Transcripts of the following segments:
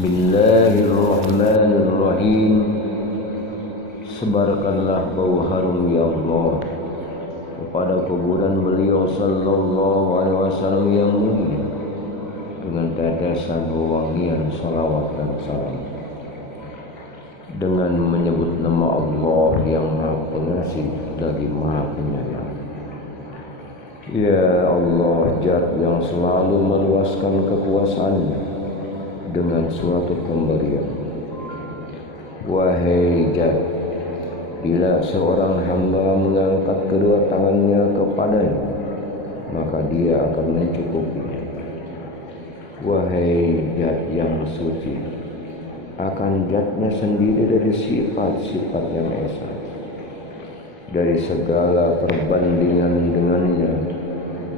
Bismillahirrahmanirrahim. Sebarkanlah bau harum ya Allah kepada kuburan beliau sallallahu alaihi wasallam yang mulia dengan tetesan wewangian salawat dan salam, dengan menyebut nama Allah yang Maha Pengasih lagi Maha Penyayang. Ya Allah, Zat yang selalu meluaskan kekuasaannya dengan suatu pemberian. Wahai Zat, bila seorang hamba mengangkat kedua tangannya kepadanya, maka dia akan mencukupinya. Wahai Zat yang suci, akan Zatnya sendiri dari sifat-sifat yang esa, dari segala perbandingan dengannya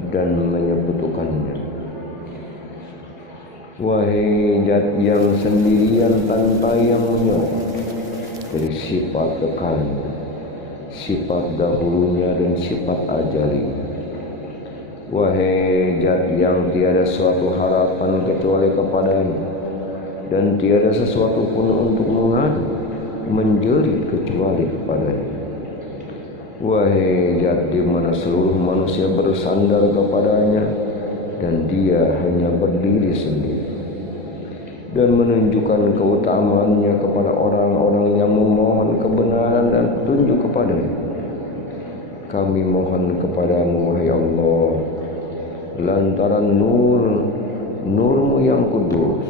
dan menyekutukannya. Wahai Zat yang sendirian tanpa yang menyokong, dari sifat kekalnya, sifat dahulunya dan sifat ajalinya. Wahai Zat yang tiada suatu harapan kecuali kepadanya, dan tiada sesuatu pun untuk mengadu menjerit kecuali kepadanya. Wahai Zat di mana seluruh manusia bersandar kepadanya dan dia hanya berdiri sendiri, dan menunjukkan keutamaannya kepada orang-orang yang memohon kebenaran dan petunjuk kepadanya. Kami mohon kepadamu wahai Allah, lantaran nurmu yang kudus,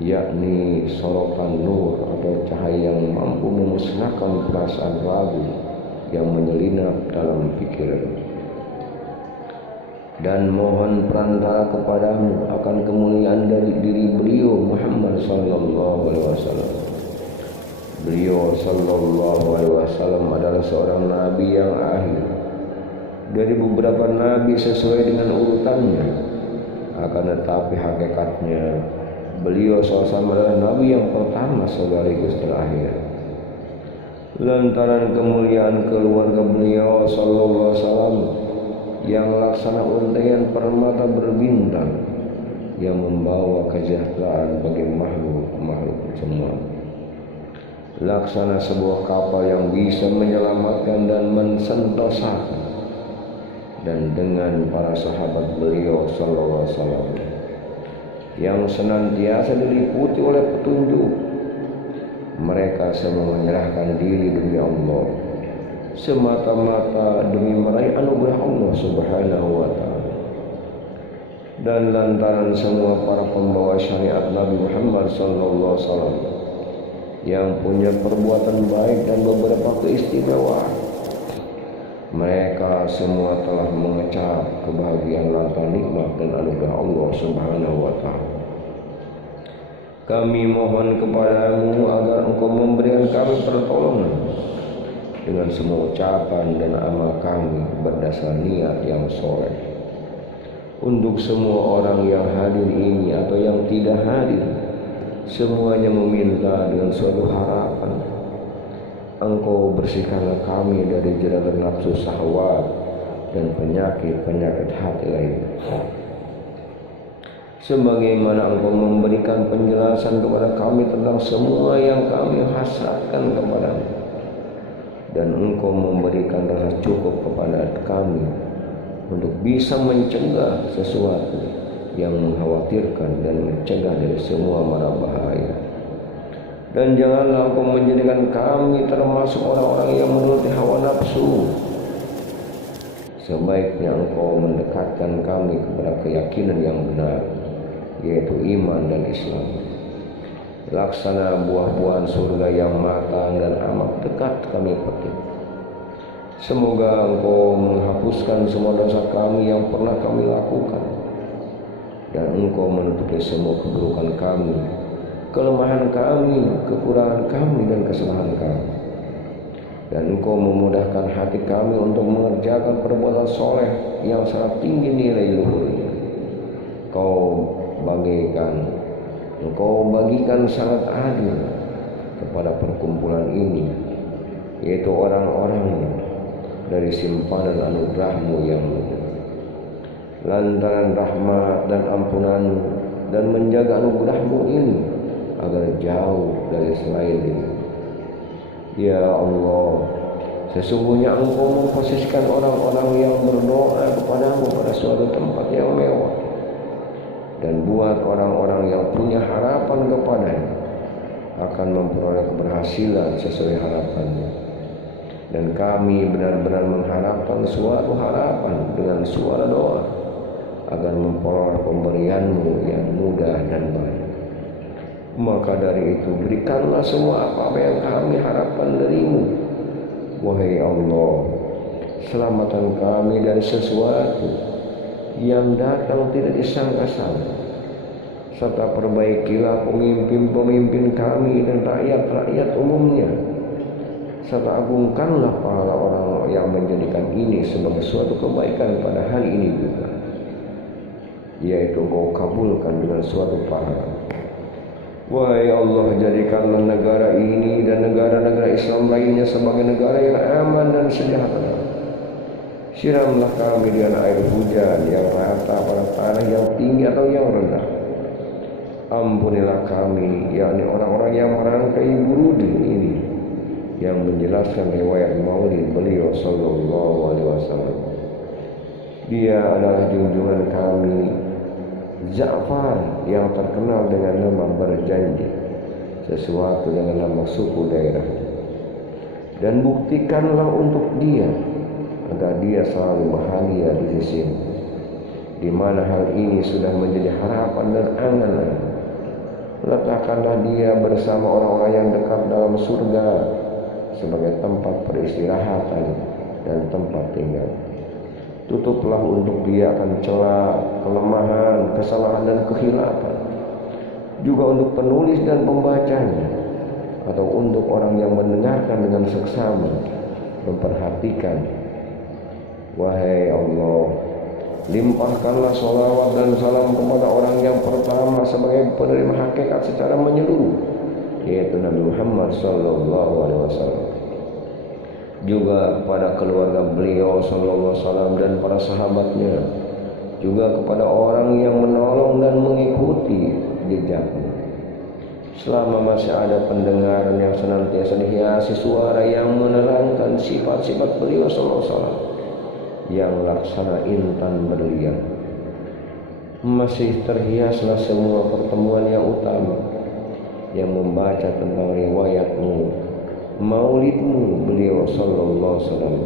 yakni sorotan nur atau cahaya yang mampu memusnahkan perasaan ragu yang menyelinap dalam pikiran, dan mohon perantara kepadamu akan kemuliaan dari diri beliau Muhammad sallallahu alaihi wasallam. Beliau sallallahu alaihi wasallam adalah seorang nabi yang akhir dari beberapa nabi sesuai dengan urutannya. Akan tetapi hakikatnya beliau SAW adalah nabi yang pertama sekaligus terakhir. Lantaran kemuliaan keluarga beliau sallallahu alaihi wasallam yang laksana untaian permata berbintang yang membawa kesejahteraan bagi makhluk semua, laksana sebuah kapal yang bisa menyelamatkan dan mensentosakan, dan dengan para sahabat beliau sallallahu alaihi wasallam yang senantiasa diliputi oleh petunjuk. Mereka semua menyerahkan diri demi Allah, semata-mata demi meraih anugerah Allah Subhanahu wa ta'ala. Dan lantaran semua para pembawa syariat Nabi Muhammad sallallahu alaihi wasallam yang punya perbuatan baik dan beberapa keistimewaan, mereka semua telah mengecap kebahagiaan lantaran nikmat dan anugerah Allah Subhanahu wa ta'ala. Kami mohon kepadamu agar Engkau memberikan kami pertolongan dengan semua ucapan dan amal kami berdasar niat yang soleh. Untuk semua orang yang hadir ini atau yang tidak hadir, semuanya meminta dengan suatu harapan, Engkau bersihkanlah kami dari jeratan nafsu syahwat dan penyakit-penyakit hati lainnya. Sebagaimana Engkau memberikan penjelasan kepada kami tentang semua yang kami hasratkan kepadamu, dan Engkau memberikan rasa cukup kepada kami untuk bisa mencegah sesuatu yang mengkhawatirkan dan mencegah dari semua mara bahaya. Dan janganlah Engkau menjadikan kami termasuk orang-orang yang menuruti hawa nafsu. Sebaiknya Engkau mendekatkan kami kepada keyakinan yang benar, yaitu iman dan Islam. Laksana buah-buahan surga yang matang dan amat dekat kami petik. Semoga Engkau menghapuskan semua dosa kami yang pernah kami lakukan, dan Engkau menutupi semua keburukan kami, kelemahan kami, kekurangan kami, dan kesalahan kami. Dan Engkau memudahkan hati kami untuk mengerjakan perbuatan soleh yang sangat tinggi nilai luhurnya. Engkau bagikan sangat adil kepada perkumpulan ini, yaitu orang-orang dari simpanan anugerah-Mu yang luhur. Lantaran rahmat dan ampunan-Mu, dan menjaga anugerah-Mu ini agar jauh dari selain ini. Ya Allah, sesungguhnya Engkau memposisikan orang-orang yang berdoa kepadamu pada suatu tempat yang mewah, dan buat orang-orang yang punya harapan kepadanya akan memperoleh keberhasilan sesuai harapannya. Dan kami benar-benar mengharapkan suatu harapan dengan suara doa agar memperoleh pemberian-Mu yang mudah dan baik. Maka dari itu berikanlah semua apa yang kami harapkan dari-Mu. Wahai Allah, selamatkan kami dari sesuatu yang datang tidak disangka-sangka, serta perbaikilah pemimpin-pemimpin kami dan rakyat-rakyat umumnya, serta agungkanlah pahala orang yang menjadikan ini sebagai suatu kebaikan pada hari ini juga, yaitu Engkau kabulkan dengan suatu pahala. Wahai Allah, jadikanlah negara ini dan negara-negara Islam lainnya sebagai negara yang aman dan sejahtera. Siramlah kami dengan air hujan yang rata pada tanah yang tinggi atau yang rendah. Ampunilah kami, yakni orang-orang yang merangkai burudin ini, yang menjelaskan riwayat maulid beliau sallallahu alaihi wasallam. Dia adalah junjungan kami Ja'far yang terkenal dengan nama berjanji sesuatu dengan nama suku daerah, dan buktikanlah untuk dia agar dia selalu bahagia di sisimu, di mana hal ini sudah menjadi harapan dan angan. Letakkanlah dia bersama orang-orang yang dekat dalam surga sebagai tempat peristirahatan dan tempat tinggal. Tutuplah untuk dia akan celah, kelemahan, kesalahan dan kehilafan, juga untuk penulis dan pembacanya, atau untuk orang yang mendengarkan dengan seksama memperhatikan. Wahai Allah, limpahkanlah sholawat dan salam kepada orang yang pertama sebagai penerima hakikat secara menyeluruh, yaitu Nabi Muhammad sallallahu alaihi wasallam. Juga kepada keluarga beliau sallallahu alaihi wasallam dan para sahabatnya, juga kepada orang yang menolong dan mengikuti jejaknya. Selama masih ada pendengaran yang senantiasa dihiasi suara yang menerangkan sifat-sifat beliau sallallahu alaihi wasallam yang laksana intan berlian, masih terhiaslah semua pertemuan yang utama yang membaca tentang riwayat-Mu, maulid-Mu beliau sallallahu alaihi wasallam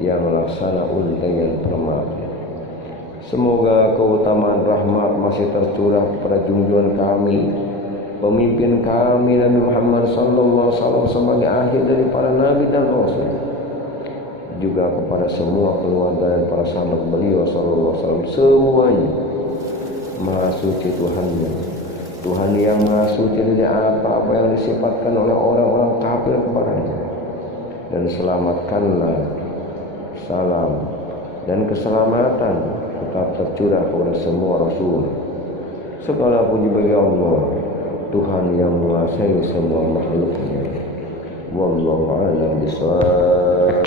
yang laksana untayan permata. Semoga keutamaan rahmat masih tercurah kepada junjungan kami, pemimpin kami Nabi Muhammad sallallahu alaihi wasallam sebagai akhir dari para nabi dan rasul, juga kepada semua keluarga dan para sahabat beliau sallallahu alaihi wasallam semuanya. Maha suci Tuhannya, Tuhan yang maha suci dari apa yang disifatkan oleh orang-orang kafir kepadanya. Dan selamatkanlah salam dan keselamatan tetap tercurah kepada semua rasul. Segala puji bagi Allah, Tuhan yang menguasai semua makhluknya. Wallahu a'lam bishawab.